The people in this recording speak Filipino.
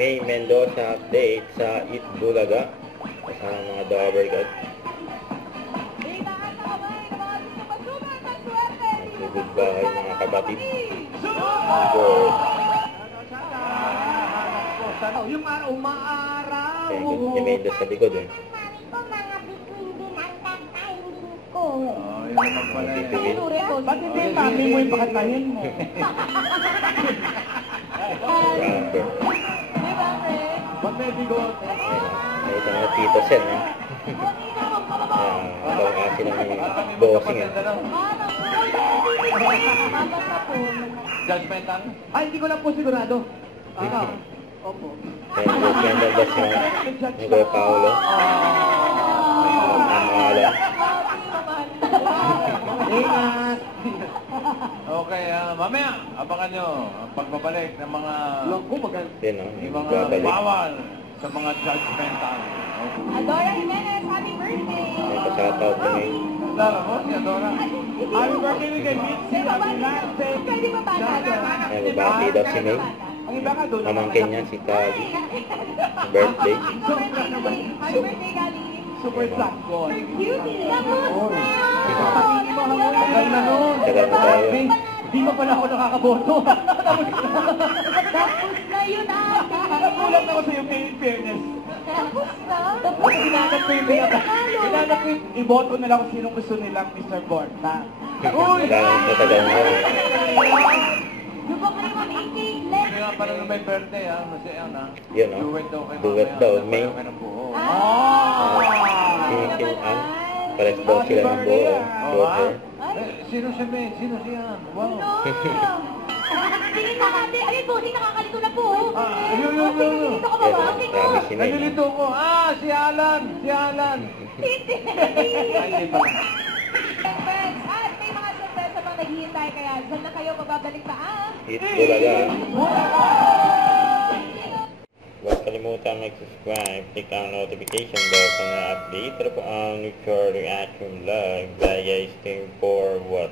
May Mendoza update sa Eat Bulaga kasama mga Dover God. Goodbye mga kapatid. Good. Yung umaaraw. Yung Mendoza sa likod eh. Yun naman pala eh. Ba't hindi mami mo yung pakatahin mo? Ba't may bigot? Nakita nga Tito Sen eh. Parang kasi lang yung bossing eh. Judgmental? Ay, hindi ko lang po sigurado. Opo. Judgmental ba siya ni Kuya Paolo? Ang pangalan. Ingat! Okay, mamaya, abangan nyo ang pagbabalik ng mga Yun o, yung mga babalik. bawal sa mga judgmental. Adora Jimenez, happy birthday! May pa-shoutout na ngayon. Adora mo, si Adora. Happy birthday we can meet si Abilante. Pwede ba ba? May babati daw si May. Ang iba ka doon. Pamangkin niya si Kali. Birthday. Happy birthday, Gali! Super sad boy. Cutie! Tapos Tagal na nun. Tagal na tayo. Di mo pala ako nakakaboto. Tapos na yun, ate! Nakulang ako sa iyo, in fairness. Tapos na? Tapos hinanap ko yung hinanap ko yung iboto nila kung sinong gusto nilang Mr. Borta. Uy! Wala nang tatagal na rin. Di ba kayo mag-18? Hindi nga pala nung may birthday Masaya yan Yun o. Duet daw kayo Duet daw. May sinikilan. Pares daw sila ng buo. Daughter. Sino siya, May? Sino siya? Wow. Sige na, ate! Ayun po, hindi nakakalito na po! Yun. Dito ka ba ba? Grabe si May. Nalilito ko. Si Alan. Si Alan. Hindi! Ay, hindi pala. Friends, at may mga sorpresa pang naghihintay, kaya dyan na kayo magbabalik pa Eat Bulaga. Huwag kalimutan mag-subscribe, click ang notification bell para na-update po ang future reaction vlog. Bye guys, stay for what?